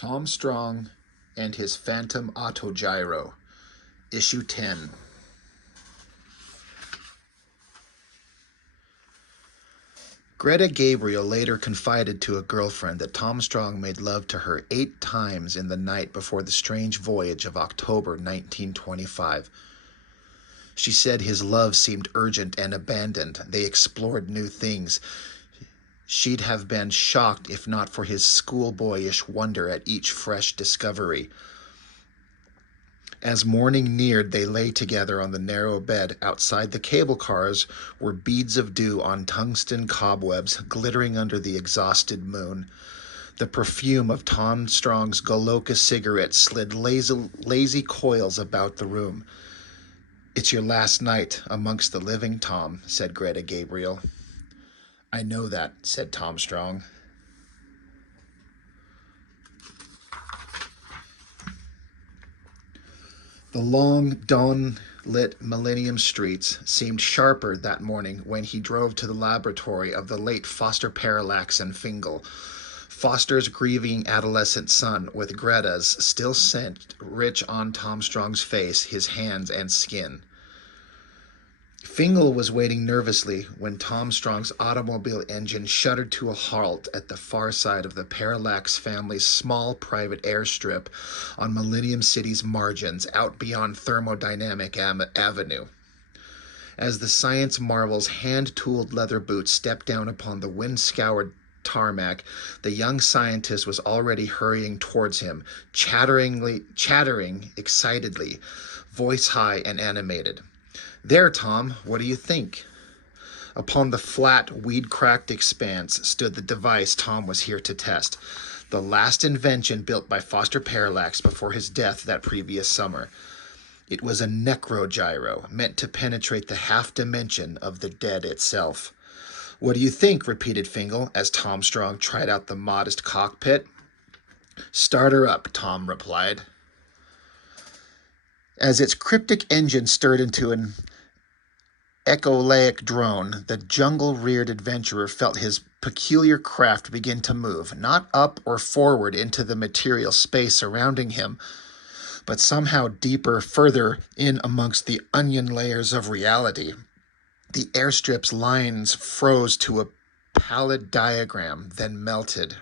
Tom Strong and his Phantom Autogyro, Issue 10. Greta Gabriel later confided to a girlfriend that Tom Strong made love to her 8 times in the night before the strange voyage of October 1925. She said his love seemed urgent and abandoned. They explored new things. She'd have been shocked if not for his schoolboyish wonder at each fresh discovery. As morning neared, they lay together on the narrow bed. Outside the cable cars were beads of dew on tungsten cobwebs glittering under the exhausted moon. The perfume of Tom Strong's Goloka cigarette slid lazy coils about the room. "It's your last night amongst the living, Tom," said Greta Gabriel. "I know that," said Tom Strong. The long, dawn-lit Millennium streets seemed sharper that morning when he drove to the laboratory of the late Foster Parallax and Fingal, Foster's grieving adolescent son, with Greta's still scent rich on Tom Strong's face, his hands, and skin. Fingal was waiting nervously when Tom Strong's automobile engine shuddered to a halt at the far side of the Parallax family's small private airstrip on Millennium City's margins, out beyond Thermodynamic Avenue. As the science marvel's hand-tooled leather boots stepped down upon the wind-scoured tarmac, the young scientist was already hurrying towards him, chattering excitedly, voice high and animated. "There, Tom, what do you think?" Upon the flat, weed-cracked expanse stood the device Tom was here to test, the last invention built by Foster Parallax before his death that previous summer. It was a necrogyro, meant to penetrate the half-dimension of the dead itself. "What do you think?" repeated Fingal, as Tom Strong tried out the modest cockpit. "Start her up," Tom replied. As its cryptic engine stirred into an echolalic drone, the jungle-reared adventurer felt his peculiar craft begin to move, not up or forward into the material space surrounding him, but somehow deeper, further in amongst the onion layers of reality. The airstrip's lines froze to a pallid diagram, then melted.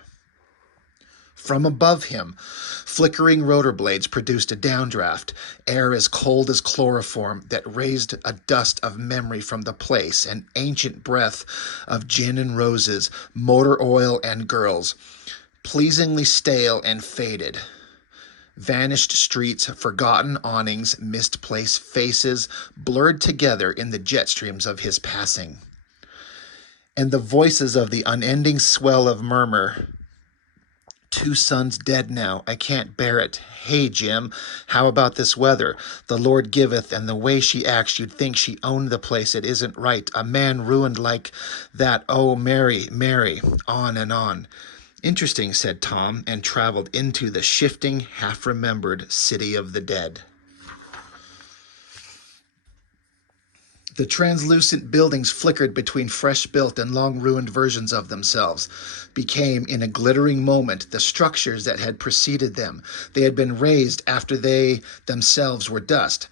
From above him, flickering rotor blades produced a downdraft, air as cold as chloroform that raised a dust of memory from the place, an ancient breath of gin and roses, motor oil and girls, pleasingly stale and faded. Vanished streets, forgotten awnings, misplaced faces, blurred together in the jet streams of his passing. And the voices of the unending swell of murmur. "2 sons dead now. I can't bear it. Hey, Jim, how about this weather? The Lord giveth, and the way she acts, you'd think she owned the place. It isn't right. A man ruined like that. Oh, Mary, Mary." On and on. "Interesting," said Tom, and traveled into the shifting, half-remembered city of the dead. The translucent buildings flickered between fresh-built and long-ruined versions of themselves, became, in a glittering moment, the structures that had preceded them. They had been raised after they themselves were dust.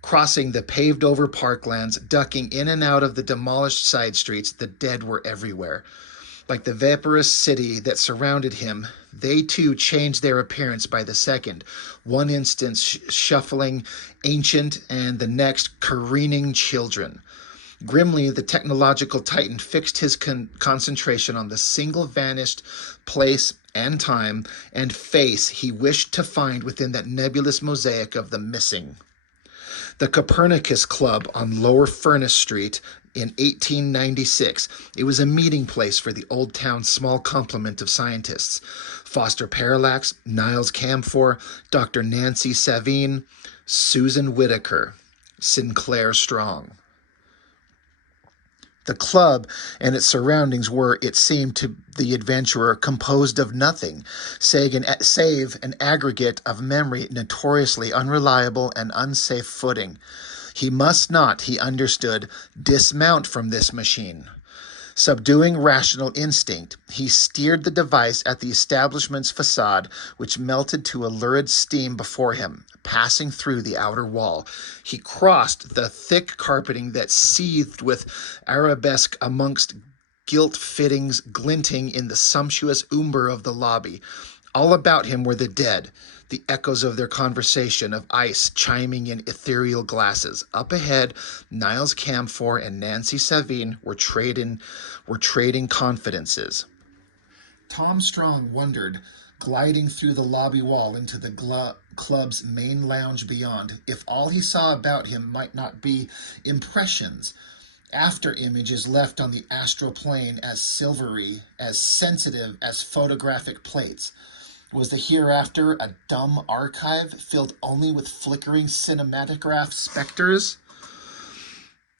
Crossing the paved-over parklands, ducking in and out of the demolished side streets, the dead were everywhere. Like the vaporous city that surrounded him, they too changed their appearance by the second, one instant shuffling ancient and the next careening children. Grimly, the technological titan fixed his concentration on the single vanished place and time and face he wished to find within that nebulous mosaic of the missing. The Copernicus Club on Lower Furnace Street in 1896. It was a meeting place for the Old Town small complement of scientists. Foster Parallax, Niles Camphor, Dr. Nancy Savine, Susan Whitaker, Sinclair Strong. The club and its surroundings were, it seemed to the adventurer, composed of nothing, save an aggregate of memory notoriously unreliable and unsafe footing. He must not, he understood, dismount from this machine. Subduing rational instinct, he steered the device at the establishment's facade, which melted to a lurid steam before him, passing through the outer wall. He crossed the thick carpeting that seethed with arabesque amongst gilt fittings glinting in the sumptuous umber of the lobby. All about him were the dead, the echoes of their conversation of ice chiming in ethereal glasses. Up ahead, Niles Camphor and Nancy Savine were trading confidences. Tom Strong wondered, gliding through the lobby wall into the club's main lounge beyond, if all he saw about him might not be impressions, after images left on the astral plane as silvery, as sensitive as photographic plates. Was the hereafter a dumb archive filled only with flickering cinematograph specters?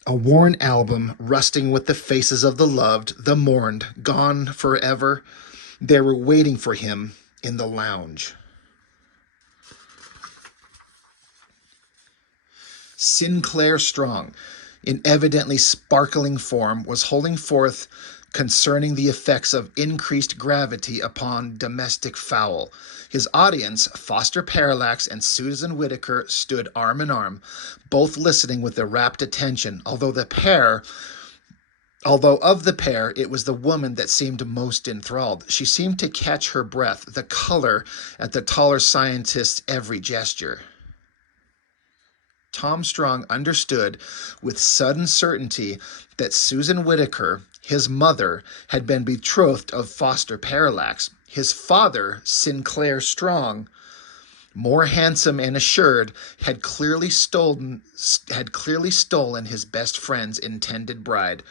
A worn album rusting with the faces of the loved, the mourned, gone forever. They were waiting for him in the lounge. Sinclair Strong, in evidently sparkling form, was holding forth concerning the effects of increased gravity upon domestic fowl. His audience, Foster Parallax and Susan Whittaker, stood arm in arm, both listening with a rapt attention, although of the pair, it was the woman that seemed most enthralled. She seemed to catch her breath, the color at the taller scientist's every gesture. Tom Strong understood with sudden certainty that Susan Whittaker, his mother, had been betrothed of Foster Parallax. His father, Sinclair Strong, more handsome and assured, had clearly stolen his best friend's intended bride.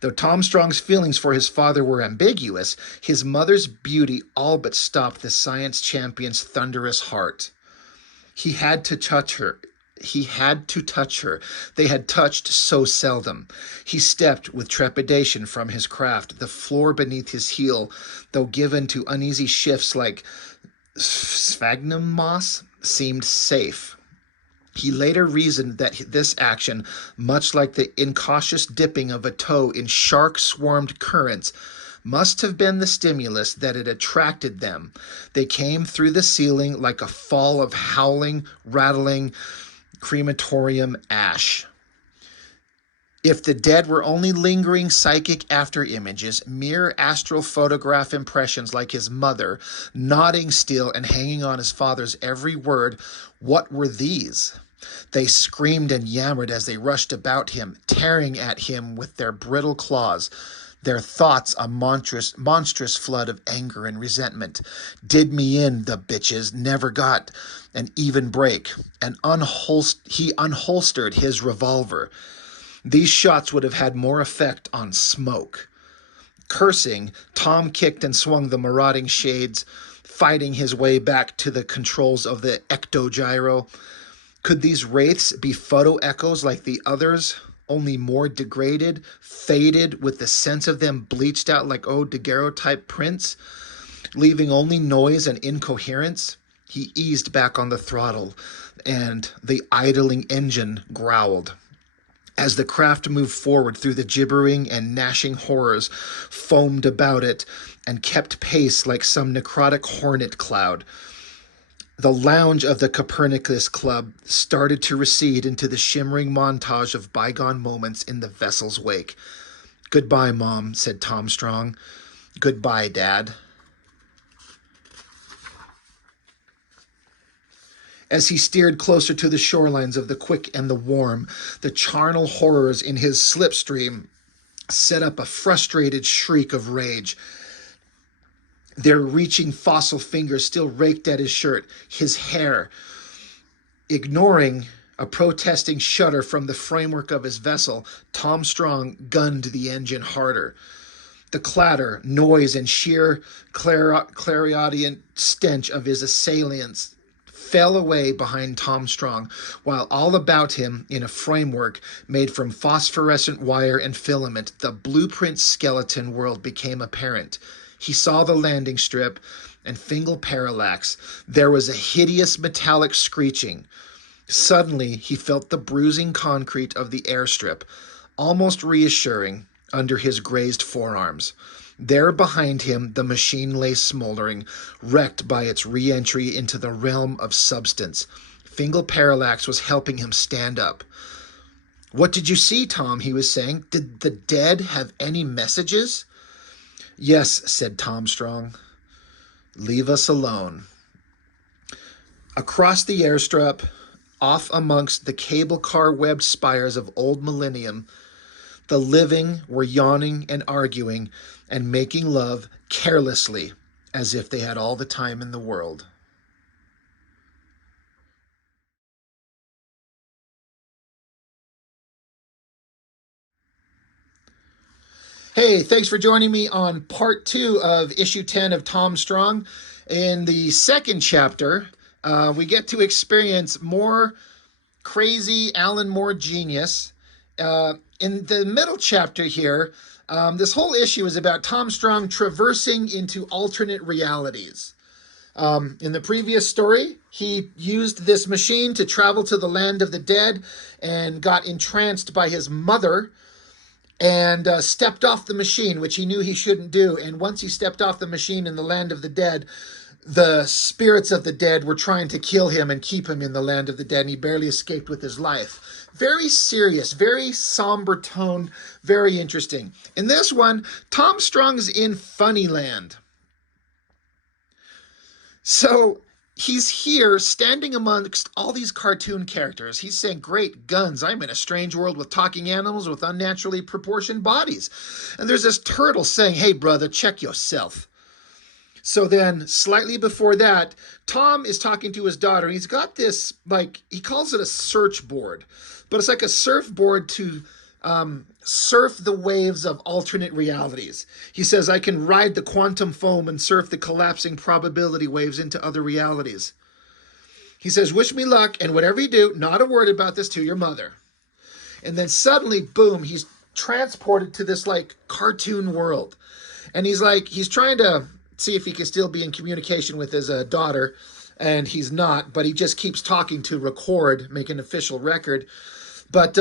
Though Tom Strong's feelings for his father were ambiguous, his mother's beauty all but stopped the science champion's thunderous heart. He had to touch her. They had touched so seldom. He stepped with trepidation from his craft. The floor beneath his heel, though given to uneasy shifts like sphagnum moss, seemed safe. He later reasoned that this action, much like the incautious dipping of a toe in shark-swarmed currents, must have been the stimulus that had attracted them. They came through the ceiling like a fall of howling, rattling crematorium ash. If the dead were only lingering psychic after-images, mere astral photograph impressions like his mother, nodding still and hanging on his father's every word, what were these? They screamed and yammered as they rushed about him, tearing at him with their brittle claws, their thoughts a monstrous flood of anger and resentment. Did me in, the bitches, never got an even break, and he unholstered his revolver. These shots would have had more effect on Smoke. Cursing, Tom kicked and swung the marauding shades, fighting his way back to the controls of the ectogyro. Could these wraiths be photo echoes like the others, only more degraded, faded, with the sense of them bleached out like daguerreotype prints, leaving only noise and incoherence? He eased back on the throttle, and the idling engine growled. As the craft moved forward through the gibbering and gnashing horrors, foamed about it, and kept pace like some necrotic hornet cloud, the lounge of the Copernicus Club started to recede into the shimmering montage of bygone moments in the vessel's wake. "Goodbye, Mom," said Tom Strong. "Goodbye, Dad." As he steered closer to the shorelines of the quick and the warm, the charnel horrors in his slipstream set up a frustrated shriek of rage. Their reaching fossil fingers still raked at his shirt, his hair. Ignoring a protesting shudder from the framework of his vessel, Tom Strong gunned the engine harder. The clatter, noise, and sheer clarion stench of his assailants fell away behind Tom Strong, while all about him, in a framework made from phosphorescent wire and filament, the blueprint skeleton world became apparent. He saw the landing strip and Fingal Parallax. There was a hideous metallic screeching. Suddenly, he felt the bruising concrete of the airstrip, almost reassuring. under his grazed forearms. There behind him, the machine lay smoldering, wrecked by its re entry into the realm of substance. Fingal Parallax was helping him stand up. "What did you see, Tom?" he was saying. "Did the dead have any messages?" "Yes," said Tom Strong. "Leave us alone." Across the airstrip, off amongst the cable car webbed spires of old Millennium, the living were yawning and arguing and making love carelessly, as if they had all the time in the world. Hey, thanks for joining me on part 2 of issue 10 of Tom Strong. In the second chapter, we get to experience more crazy Alan Moore genius. In the middle chapter here, this whole issue is about Tom Strong traversing into alternate realities. In the previous story, he used this machine to travel to the land of the dead and got entranced by his mother and stepped off the machine, which he knew he shouldn't do. And once he stepped off the machine in the land of the dead, the spirits of the dead were trying to kill him and keep him in the land of the dead, and he barely escaped with his life. Very serious, very somber tone, very interesting. In this one, Tom Strong's in Funnyland. So he's here standing amongst all these cartoon characters. He's saying, "Great guns, I'm in a strange world with talking animals with unnaturally proportioned bodies." And there's this turtle saying, "Hey, brother, check yourself." So then, slightly before that, Tom is talking to his daughter. He's got this, like, he calls it a search board, but it's like a surfboard to surf the waves of alternate realities. He says, "I can ride the quantum foam and surf the collapsing probability waves into other realities." He says, "Wish me luck, and whatever you do, not a word about this to your mother." And then suddenly, boom, he's transported to this, like, cartoon world. And he's trying to see if he can still be in communication with his daughter, and he's not, but he just keeps talking to record, make an official record. But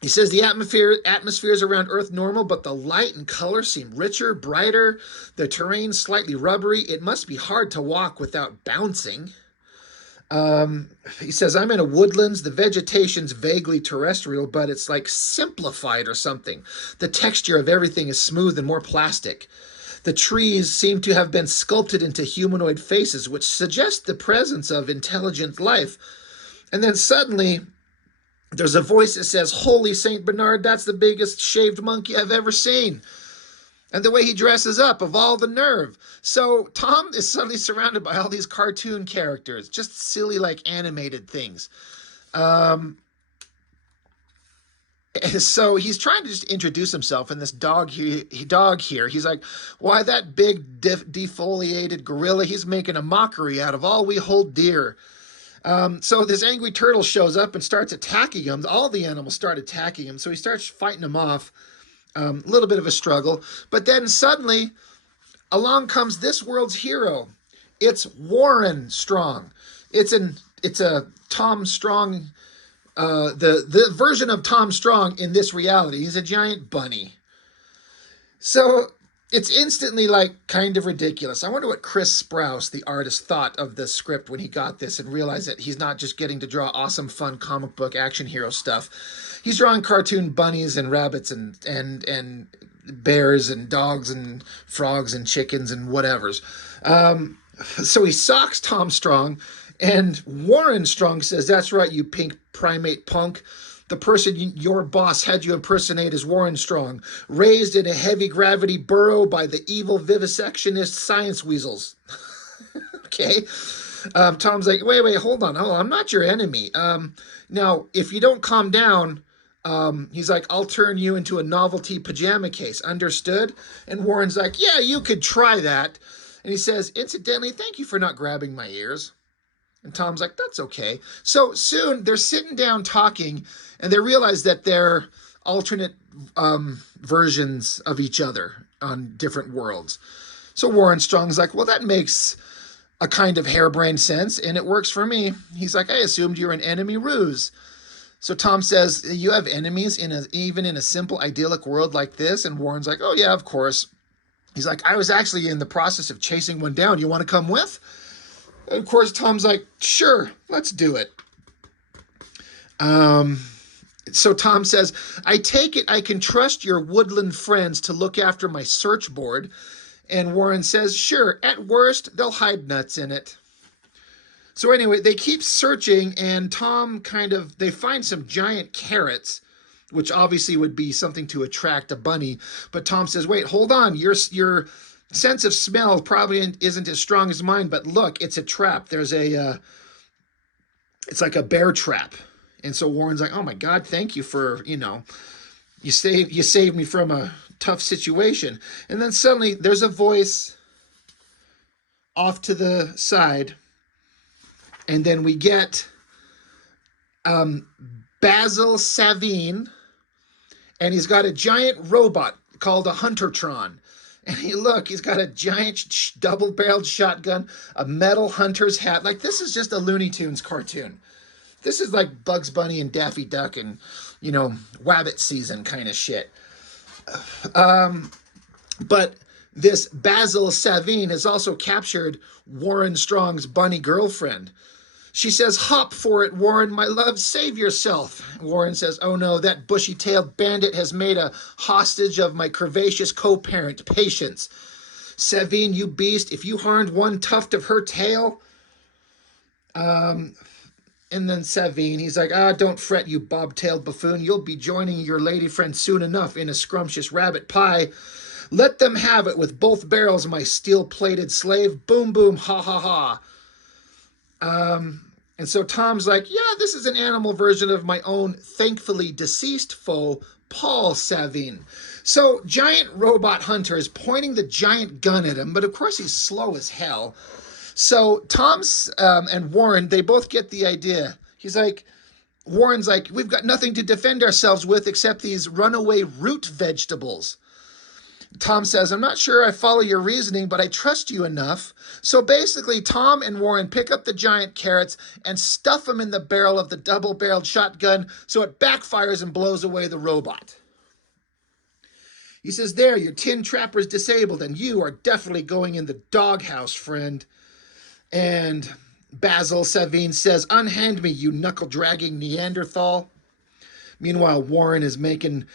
he says the atmosphere is around Earth normal, but the light and color seem richer, brighter. The terrain slightly rubbery. It must be hard to walk without bouncing. He says, "I'm in a woodlands. The vegetation's vaguely terrestrial, but it's like simplified or something. The texture of everything is smooth and more plastic. The trees seem to have been sculpted into humanoid faces, which suggest the presence of intelligent life." And then suddenly, there's a voice that says, "Holy St. Bernard, that's the biggest shaved monkey I've ever seen." And the way he dresses up, of all the nerve. So Tom is suddenly surrounded by all these cartoon characters, just silly, like, animated things. So he's trying to just introduce himself, and this dog here, he's like, "Why, that big defoliated gorilla, he's making a mockery out of all we hold dear." So this angry turtle shows up and starts attacking him. All the animals start attacking him, so he starts fighting them off. A little bit of a struggle. But then suddenly, along comes this world's hero. It's Warren Strong. It's a Tom Strong, the version of Tom Strong in this reality. He's a giant bunny. So it's instantly, like, kind of ridiculous. I wonder what Chris Sprouse, the artist, thought of the script when he got this and realized that he's not just getting to draw awesome, fun comic book action hero stuff. He's drawing cartoon bunnies and rabbits and bears and dogs and frogs and chickens and whatevers. So he socks Tom Strong, and Warren Strong says, "That's right, you pink primate punk. The person your boss had you impersonate is Warren Strong, raised in a heavy gravity burrow by the evil vivisectionist science weasels." Okay. Tom's like, wait, hold on. I'm not your enemy. Now, if you don't calm down, he's like, "I'll turn you into a novelty pajama case. Understood?" And Warren's like, "Yeah, you could try that." And he says, "Incidentally, thank you for not grabbing my ears." And Tom's like, "That's okay." So soon they're sitting down talking, and they realize that they're alternate versions of each other on different worlds. So Warren Strong's like, "Well, that makes a kind of harebrained sense, and it works for me." He's like, "I assumed you're an enemy ruse." So Tom says, you have enemies even in a simple idyllic world like this? And Warren's like, oh yeah, of course. He's like, I was actually in the process of chasing one down. You want to come with? And of course, Tom's like, sure, let's do it. So Tom says, I take it I can trust your woodland friends to look after my search board. And Warren says, sure, at worst, they'll hide nuts in it. So anyway, they keep searching, and they find some giant carrots, which obviously would be something to attract a bunny. But Tom says, wait, hold on. Your sense of smell probably isn't as strong as mine, but look, it's a trap. It's like a bear trap. And so Warren's like, oh my God, thank you for, you saved me from a tough situation. And then suddenly there's a voice off to the side. And then we get Basil Savine, and he's got a giant robot called a Huntertron. And he's got a giant double-barreled shotgun, a metal hunter's hat. Like, this is just a Looney Tunes cartoon. This is like Bugs Bunny and Daffy Duck and, Wabbit season kind of shit. But this Basil Savine has also captured Warren Strong's bunny girlfriend. She says, hop for it, Warren, my love, save yourself. Warren says, oh no, that bushy-tailed bandit has made a hostage of my curvaceous co-parent, Patience. Savine, you beast, if you harmed one tuft of her tail... And then Savine, he's like, don't fret, you bob-tailed buffoon. You'll be joining your lady friend soon enough in a scrumptious rabbit pie. Let them have it with both barrels, my steel-plated slave. Boom, boom, ha, ha, ha. And so Tom's like, yeah, this is an animal version of my own thankfully deceased foe, Paul Savine. So Giant Robot Hunter is pointing the giant gun at him, but of course he's slow as hell. So Tom's and Warren, they both get the idea. Warren's like, we've got nothing to defend ourselves with except these runaway root vegetables. Tom says, I'm not sure I follow your reasoning, but I trust you enough. So basically, Tom and Warren pick up the giant carrots and stuff them in the barrel of the double-barreled shotgun so it backfires and blows away the robot. He says, there, your tin trapper's disabled, and you are definitely going in the doghouse, friend. And Basil Savine says, unhand me, you knuckle-dragging Neanderthal. Meanwhile, Warren is making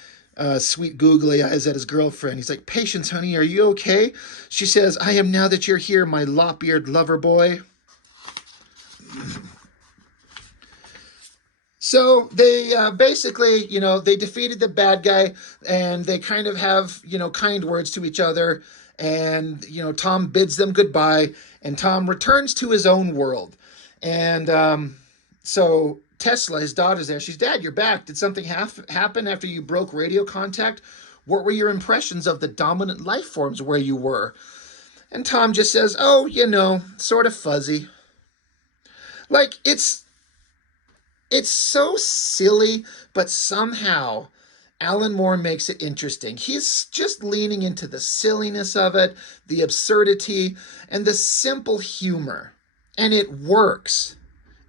sweet googly eyes at his girlfriend. He's like, Patience, honey, are you okay? She says, I am now that you're here, my lop-eared lover boy. So they basically, they defeated the bad guy, and they kind of have, kind words to each other. And, Tom bids them goodbye, and Tom returns to his own world. And so Tesla, his daughter's there. She's, Dad, you're back. Did something happen after you broke radio contact? What were your impressions of the dominant life forms where you were? And Tom just says, oh, sort of fuzzy. Like, it's so silly, but somehow Alan Moore makes it interesting. He's just leaning into the silliness of it, the absurdity, and the simple humor. And it works.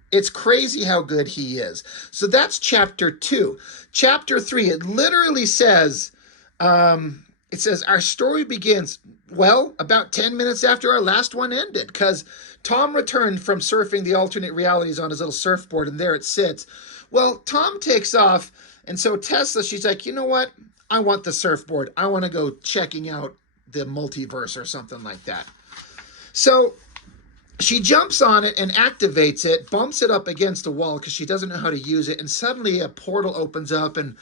It's crazy how good he is. So that's chapter 2. Chapter 3, it literally says, our story begins, about 10 minutes after our last one ended, because Tom returned from surfing the alternate realities on his little surfboard, and there it sits. Well, Tom takes off, and so Tesla, she's like, you know what? I want the surfboard. I want to go checking out the multiverse or something like that. So she jumps on it and activates it, bumps it up against a wall because she doesn't know how to use it, and suddenly a portal opens up, and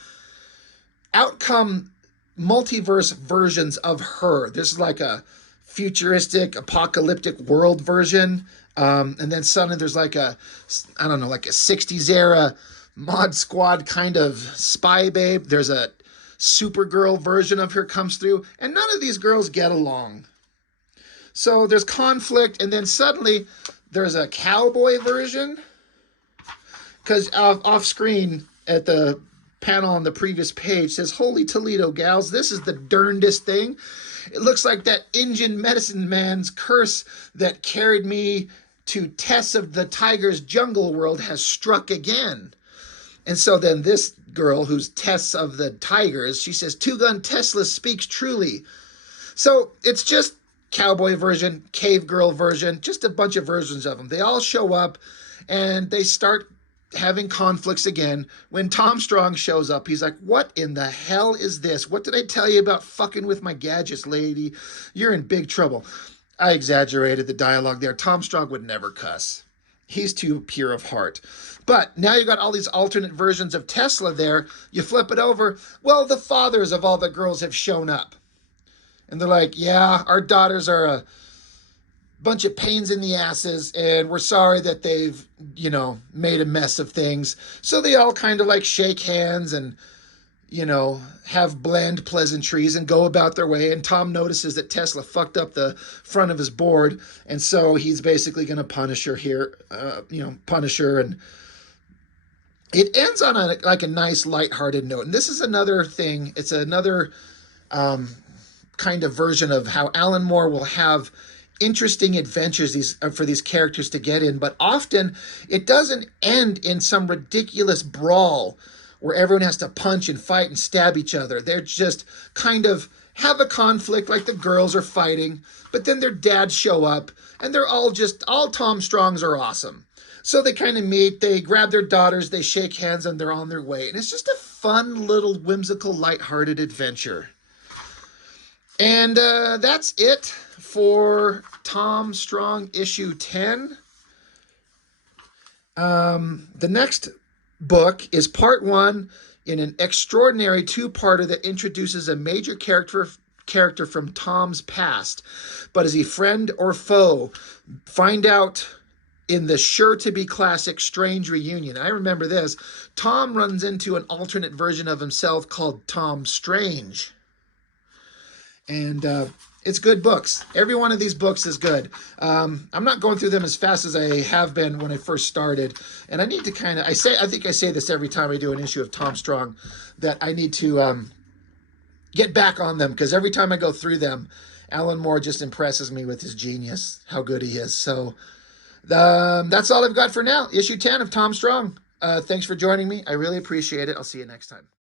out come multiverse versions of her. There's like a futuristic, apocalyptic world version, and then suddenly there's like a 60s era Mod Squad kind of spy babe. There's a Supergirl version of her comes through, and none of these girls get along. So there's conflict, and then suddenly there's a cowboy version, because off screen at the panel on the previous page says, holy Toledo gals, this is the darndest thing. It looks like that Indian medicine man's curse that carried me to Tess of the Tiger's jungle world has struck again. And so then this girl, who's Tess of the Tigers, she says, Two Gun Tesla speaks truly. So it's just cowboy version, cave girl version, just a bunch of versions of them. They all show up and they start having conflicts again. When Tom Strong shows up, he's like, what in the hell is this? What did I tell you about fucking with my gadgets, lady? You're in big trouble. I exaggerated the dialogue there. Tom Strong would never cuss. He's too pure of heart. But now you've got all these alternate versions of Tesla there. You flip it over. Well, the fathers of all the girls have shown up. And they're like, yeah, our daughters are a bunch of pains in the asses, and we're sorry that they've, made a mess of things. So they all kind of like shake hands and, have bland pleasantries and go about their way. And Tom notices that Tesla fucked up the front of his board. And so he's basically going to punish her here, punish her. And it ends on a nice lighthearted note. And this is another thing. It's another kind of version of how Alan Moore will have interesting adventures for these characters to get in, but often it doesn't end in some ridiculous brawl where everyone has to punch and fight and stab each other. They're just kind of have a conflict, like the girls are fighting, but then their dads show up and they're all Tom Strongs are awesome. So they kind of meet, they grab their daughters, they shake hands, and they're on their way. And it's just a fun little whimsical, lighthearted adventure. And that's it for Tom Strong issue 10. The next book is part 1 in an extraordinary two-parter that introduces a major character from Tom's past. But is he friend or foe? Find out in the sure-to-be classic Strange Reunion. I remember this. Tom runs into an alternate version of himself called Tom Strange. And it's good books. Every one of these books is good. I'm not going through them as fast as I have been when I first started. And I need to I think I say this every time I do an issue of Tom Strong, that I need to get back on them, because every time I go through them, Alan Moore just impresses me with his genius, how good he is. So that's all I've got for now. Issue 10 of Tom Strong. Thanks for joining me. I really appreciate it. I'll see you next time.